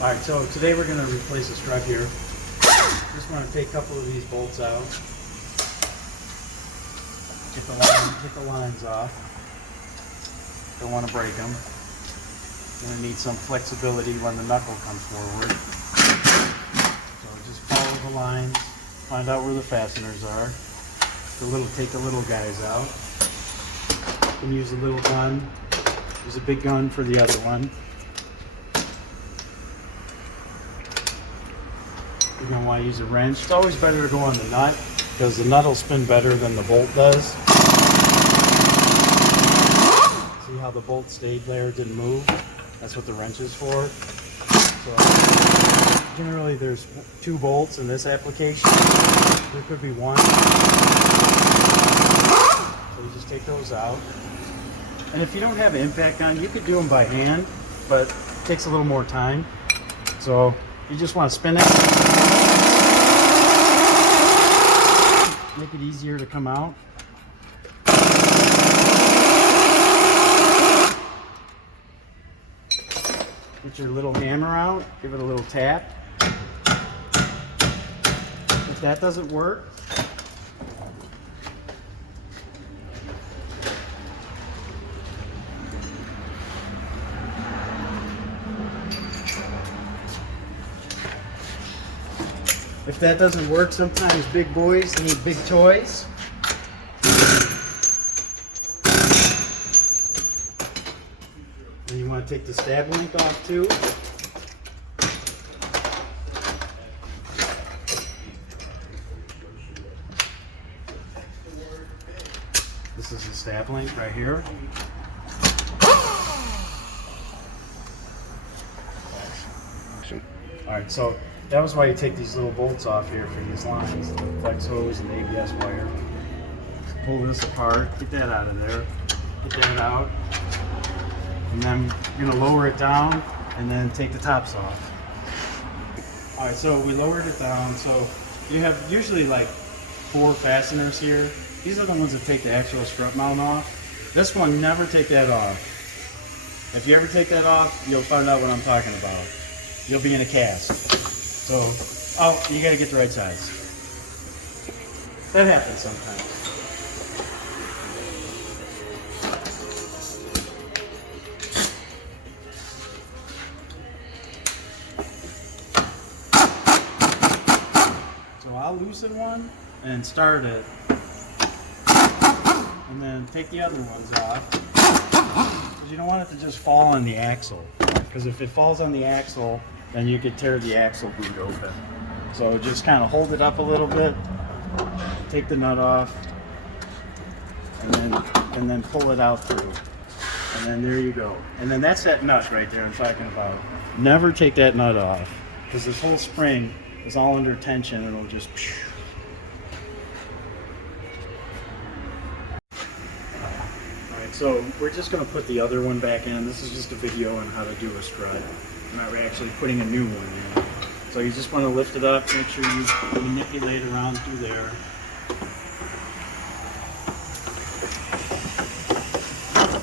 Alright, so today we're going to replace the strut here. Just want to take a couple of these bolts out. Get the lines off. Don't want to break them. Going to need some flexibility when the knuckle comes forward. So just follow the lines, find out where the fasteners are. Take the little guys out. You can use a little gun. There's a big gun for the other one. You're going to want to use a wrench. It's always better to go on the nut because the nut will spin better than the bolt does. See how the bolt stayed there, didn't move? That's what the wrench is for. So generally there's 2 bolts in this application. There could be 1. So you just take those out. And if you don't have an impact gun, you could do them by hand, but it takes a little more time. So you just want to spin it. Make it easier to come out. Get your little hammer out, give it a little tap. If that doesn't work, sometimes big boys need big toys. And you want to take the stab link off too. This is the stab link right here. Alright, so that was why you take these little bolts off here for these lines, the flex hose and the ABS wire. Pull this apart, get that out of there, get that out, and then you're going to lower it down and then take the tops off. Alright, so we lowered it down, so you have usually like 4 fasteners here. These are the ones that take the actual strut mount off. This one, never take that off. If you ever take that off, you'll find out what I'm talking about. You'll be in a cast. So, you gotta get the right size. That happens sometimes. So I'll loosen one and start it. And then take the other ones off. Because you don't want it to just fall on the axle. Because if it falls on the axle, then you could tear the axle boot open. So just kind of hold it up a little bit, take the nut off, and then pull it out through. And then there you go. And then that's that nut right there I'm talking about. Never take that nut off, because this whole spring is all under tension and it'll just... Alright, so we're just going to put the other one back in. This is just a video on how to do a strut. We're not actually putting a new one in. So you just want to lift it up, make sure you manipulate around through there.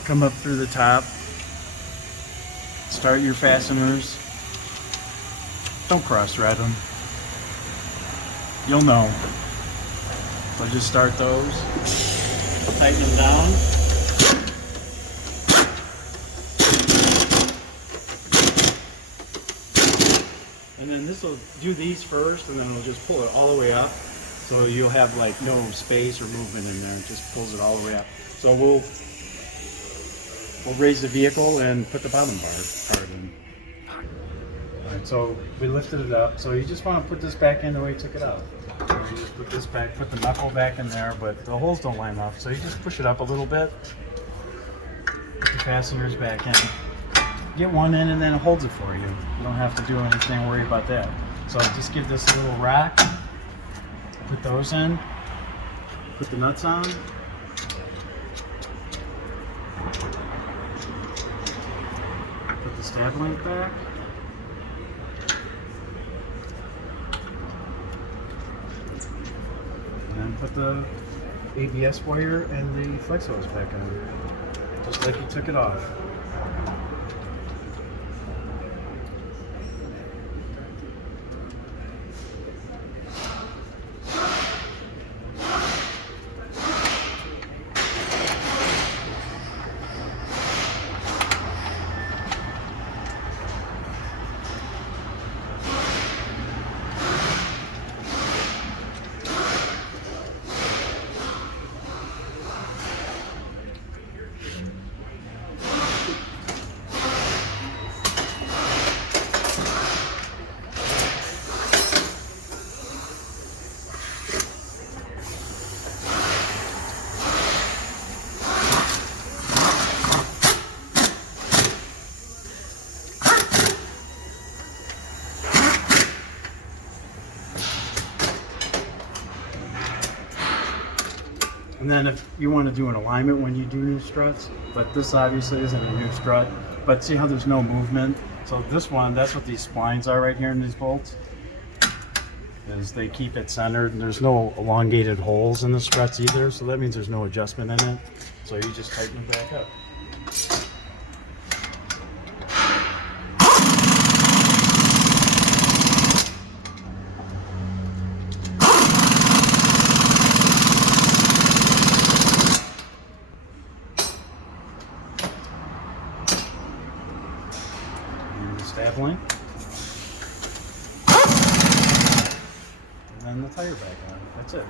Come up through the top. Start your fasteners. Don't cross thread them. You'll know. So just start those. Tighten them down. And then this will do these first, and then it'll just pull it all the way up. So you'll have like no space or movement in there. It just pulls it all the way up. So we'll raise the vehicle and put the bottom part in. Alright, so we lifted it up. So you just want to put this back in the way you took it out. So you just put this back, put the knuckle back in there, but the holes don't line up. So you just push it up a little bit. Put the fasteners back in. Get one in and then it holds it for you. You don't have to do anything, worry about that. So just give this a little rock, put those in, put the nuts on. Put the stab link back. And then put the ABS wire and the flex hose back on, just like you took it off. And then if you want to do an alignment when you do new struts, but this obviously isn't a new strut, but see how there's no movement? So this one, that's what these splines are right here in these bolts, is they keep it centered, and there's no elongated holes in the struts either, so that means there's no adjustment in it. So you just tighten it back up. Stab link, and then the tire back on. That's it.